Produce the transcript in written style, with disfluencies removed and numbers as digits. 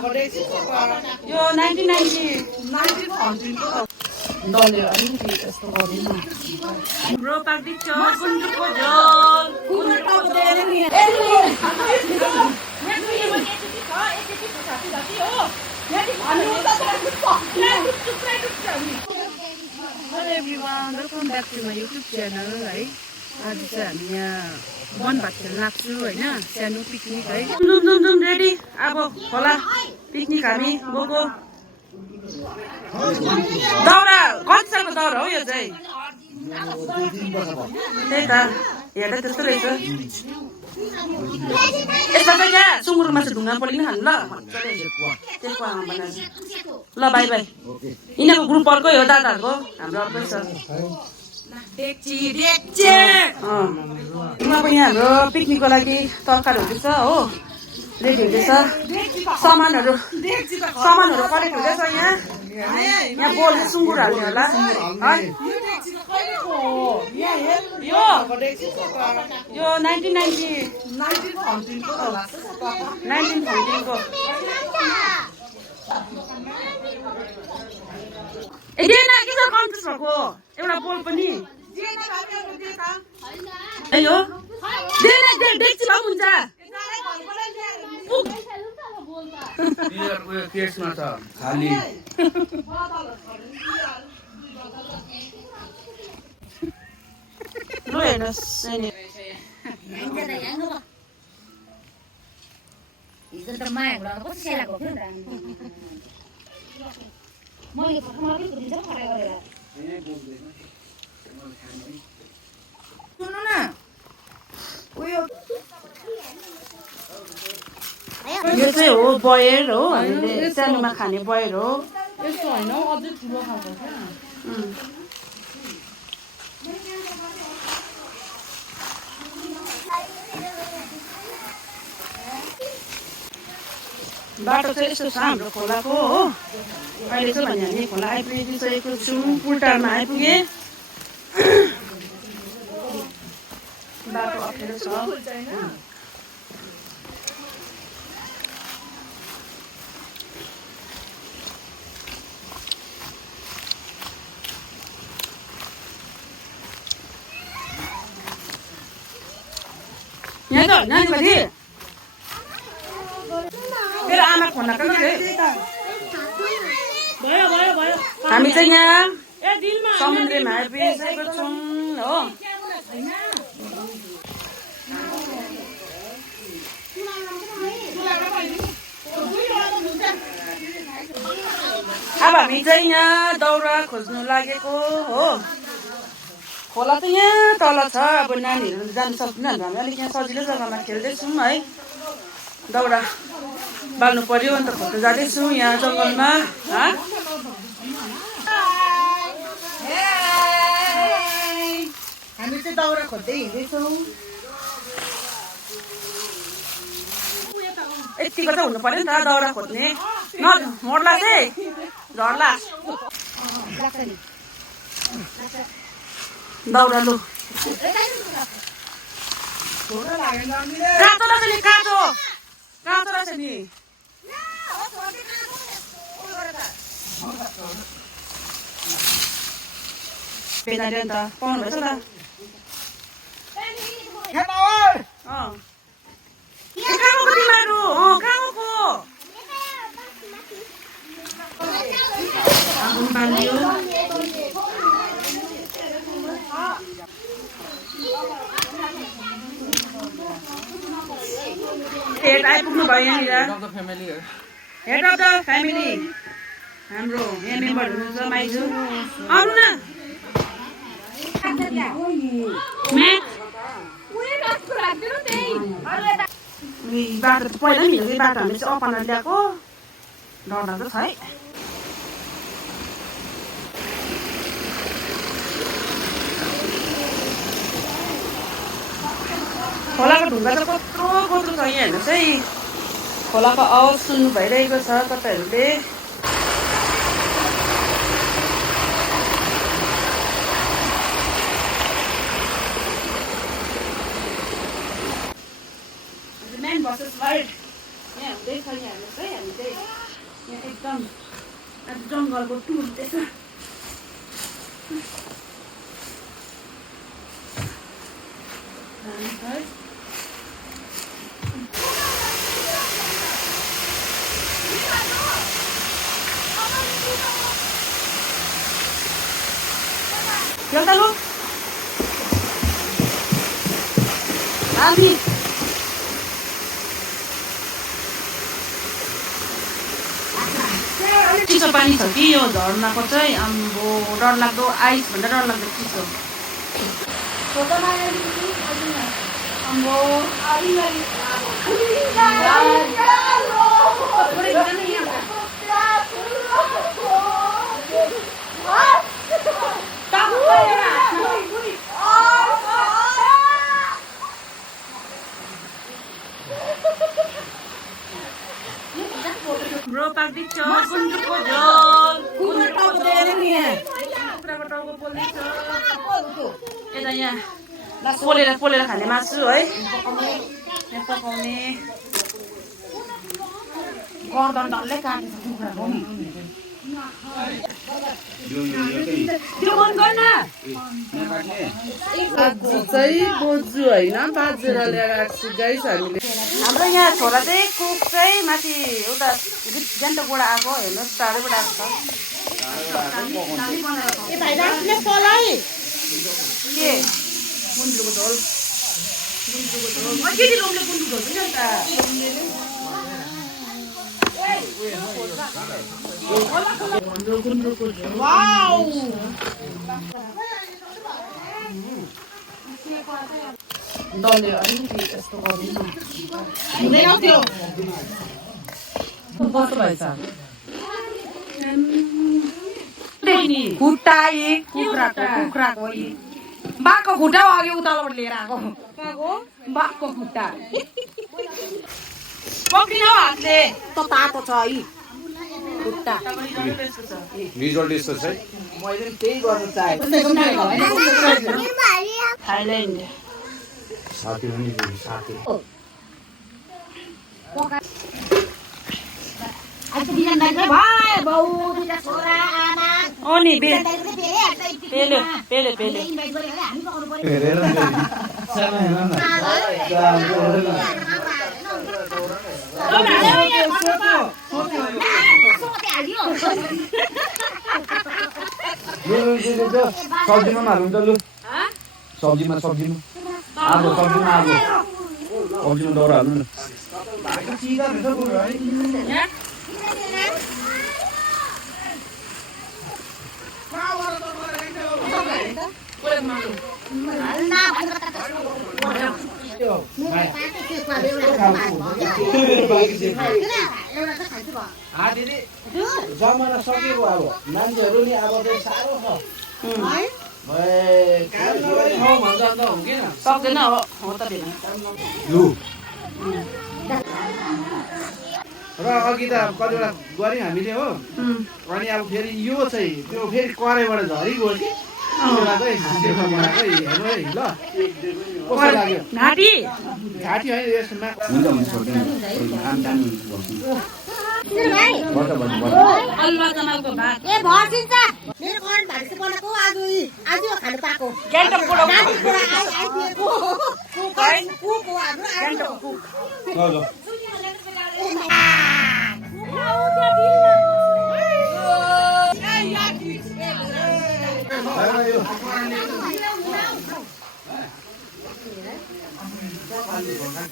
यो 1990 डलर अलिकति यस्तो गर्दिनु हाम्रो पार्टी छ गुन्द्रुकको झोल Hello everyone, welcome back to my YouTube channel है आज चाहिँ हामी यहाँ वनभात खेल्न लाग्छु हैन सानो पिकनिक है जुम रेडी अब होला पिकनिक हामी गएको दाउरा कति सालको दाउरा हो यो चाहिँ त्यही त हेर्दा त्यस्तो रहेछ यसमा चाहिँ क्या सुँगुरको मासु ढुङ्गा पलिन खानु ल त्यसको आमा बनाएर ल बाई बाई यिनीहरूको ग्रुप अर्कै हो दादाहरूको हाम्रो अर्कै छ उनीहरूको यहाँ हाम्रो पिकनिकको लागि तरकारी हुँदैछ हो रेडी हुँदैछ सामानहरू कलेक्ट हुँदैछ यहाँ बोल्दै सुँगुर हाल्ने होला है यो 1914 को ए देना के छ कन्फ्युज भएको एउटा बोल पनि ए हो देना डेक्ची भए हुन्छ उयो केसमा छ खाली ल हेर्नुहोस् हिजो त माया कति सेलाको थियो नि मैले फटफट दिन्छ खडा गरेर सुन्नु न उयो यो चाहिँ हो बयर हो हामीले सानोमा खाने बयर हो यस्तो होइन अझै ठुलो खालको छ बाटो चाहिँ यस्तो छ हाम्रो खोलाको हो अहिले चाहिँ भने हामी खोला आइपुगिसकेको छौँ पुलटारमा आइपुगे बाटो अप्ठ्यारो छ यहाँ त नानी माथि मेरो आमा फोन भयो हामी चाहिँ यहाँ समुद्रमा आइपुगेको छौँ हो अब हामी चाहिँ यहाँ दाउरा खोज्नु लागेको हो खोला त यहाँ तल छ अब नानीहरू जानु सक्दैन हामी अलिक यहाँ सजिलो जग्गामा खेल्दैछौँ है दाउरा बाल्नु पर्यो अन्त खोज्नु जाँदैछौँ यहाँ जङ्गलमा हामी चाहिँ दाउरा खोज्दै हिँड्दैछौँ यतिको चाहिँ हुनु पर्यो नि त दाउरा खोज्ने मोड्ला चाहिँ झर्ला दाउरा लु काँचो रहेछ नि काँचो रहेछ नि पेदाले अन्त पाउनु भएछ त कहाँको तिमीहरू कहाँको आगो बाल्यो हेड आइपुग्नु भयो यहाँनिर हेड अफ द फ्यामिली हाम्रो यहाँ मेम्बर हुनुहुन्छ माइजू आउनु न बाटो त पहिला नि हिँड्दै बाटो हामीले चाहिँ अपना ल्याएको डरलाग्दो छ है खोलाको ढुङ्गा चाहिँ कत्रो कत्रो छ यहाँ हेर्नुहोस् है खोलाको आवाज सुन्नु भइरहेको छ तपाईँहरूले Man versus Wild. Yeah, they can hear me. यहाँ एकदम आज जङ्गलको टुर हुँदैछ एउटा लु चिसो पानी छ कि यो झरनाको चाहिँ आम्बो डरलाग्दो आइस भन्दा डरलाग्दो चिसो आम्बो ब्रो पाक्दैछ गुन्द्रुकको झोल कुखुराको टाउको पोल्दैछ यता यहाँ पोलेर खाने मासु है यहाँ पकाउने गर्दन डल्लै काटेको कुखुराको आज चाहिँ बोजू होइन बाजेर ल्याएर आएको छु गाइस हामीले हाम्रो यहाँ छोरा चाहिँ कुक चाहिँ माथि एउटा गान्तोकबाट आएको हेर्नुहोस् टाढैबाट आएको छ के गुन्द्रुकको झोल केटी लोमले गुन्द्रुकको झोल पनि गुन्द्रुकको झोल दलले अलिकति यस्तो गरिदिनु हुँदैन त्यो कस्तो भएछ खुट्टा कुखुराको बाघको खुट्टा अघि उताबाट लिएर आएको बाघको खुट्टा पक्रिन हातले त तातो छ है खुट्टा रिजल्ट यस्तो छ मैले त्यही गर्नु चाहे थाइल्यान्ड साथी पनि साथी अनि पेले हेरेर सब्जीमा हाल्नु त लु सब्जीमा सब्जीमा दाउरा हाल्नु न जमाना सकेको अब मान्छेहरू नि अब चाहिँ साह्रो छ सक्दैन हो त लु र अघि त कतिवटा गऱ्यौँ हामीले हो अनि अब फेरि यो चाहिँ त्यो फेरि कराईबाट झरिगयो कि हेर्नु है ल कस्तो लाग्यो घाँटी घाँटी होइन यसमा अलुवा चामलको भात यो